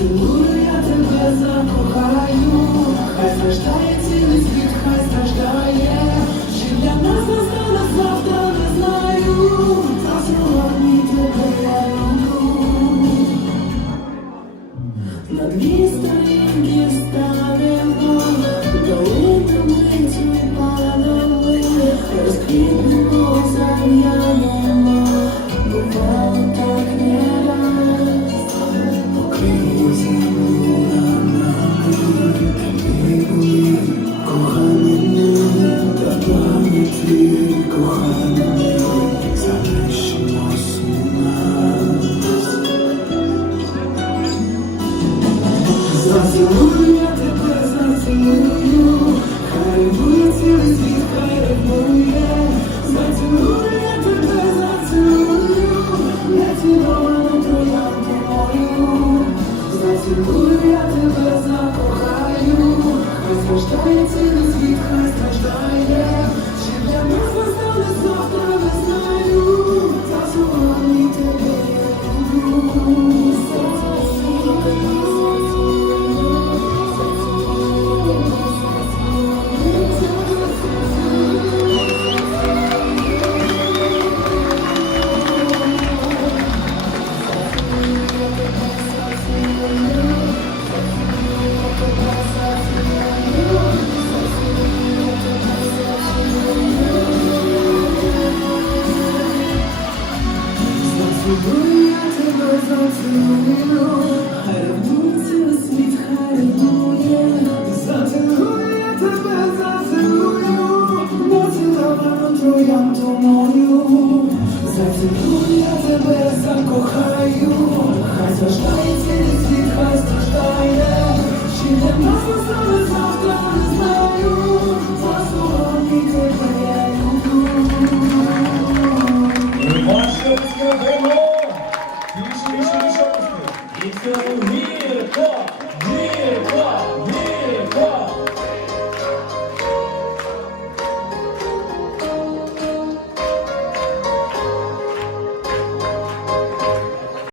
Зацілую я тебе, закохаю, хай страждає Зацілую я тебе, зацілую, хай буде цілий світ, хай ревнує. Зацілую я тебе, зацілую, троянду мою. Зацілую я тебе, закохаю, хай цілий світ, хай страждає. Чи для нас настане завтра, не знаю, троянду мою. Зацілую я тебе, закохаю, хай страждає цілий світ, хай страждає. Чи для нас настане завтра, не знаю, за скажемо! Більше, більше. І це гірко,